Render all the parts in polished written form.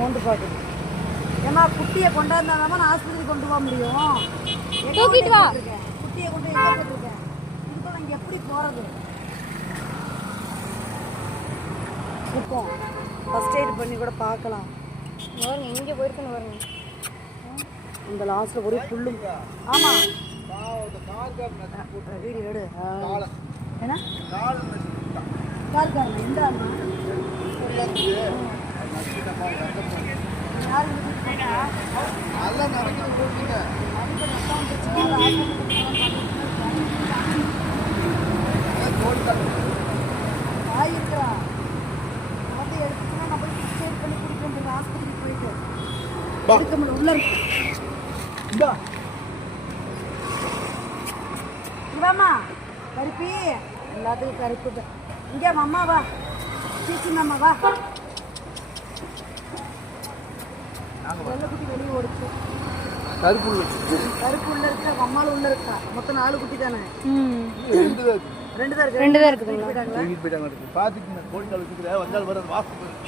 மோந்து பார்க்குது. ஏமா குட்டியை கொண்டாந்தாதாம்மா நான் ஆஸ்பத்திரி கொண்டு போக முடியும். தூக்கிட்டு வா. குட்டியை கொண்டு எங்கே போட்டுருக்கேன்? இதுக்கு நாங்கள் எப்படி போகிறது? இப்போ ஃபஸ்ட் எய்ட் பண்ணி கூட பார்க்கலாம். வருங்க எங்கே போயிருக்குன்னு வருங்க. இந்த லாஸ்ட்டில் ஒரே புல்லும். ஆமாம் வீடு எடு. என்ன கார்காரன் எந்த அண்ணா ஆயிருக்கிறா வந்து எடுத்துச்சுன்னா நம்ம போய் ஸ்டேட் பண்ணி கொடுக்குறோம். ஆஸ்பத்திரிக்கு போயிட்டு எடுக்க முடியும். உள்ள இருக்கு இவாமா கருப்பி எல்லாத்துக்கும் கருப்பு. இங்கே அம்மா வா சீச்சின்னு வா. வெள்ளைக்குட்டி வெளியே ஓடிச்சு. கருப்பு உள்ள இருக்கா அம்மாவில் உள்ள இருக்கா. மொத்தம் 4 குட்டி தானே? 2 தான் இருக்கு. 2 தான் இருக்குதுங்களா?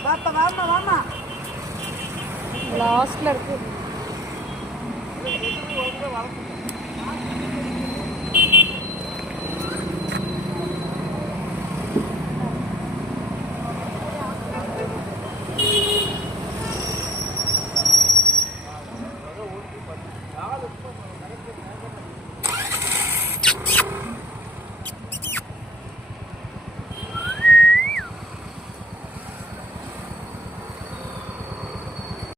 வாப்பா வாமா வாமா லாஸ்ட்ல இருக்கு.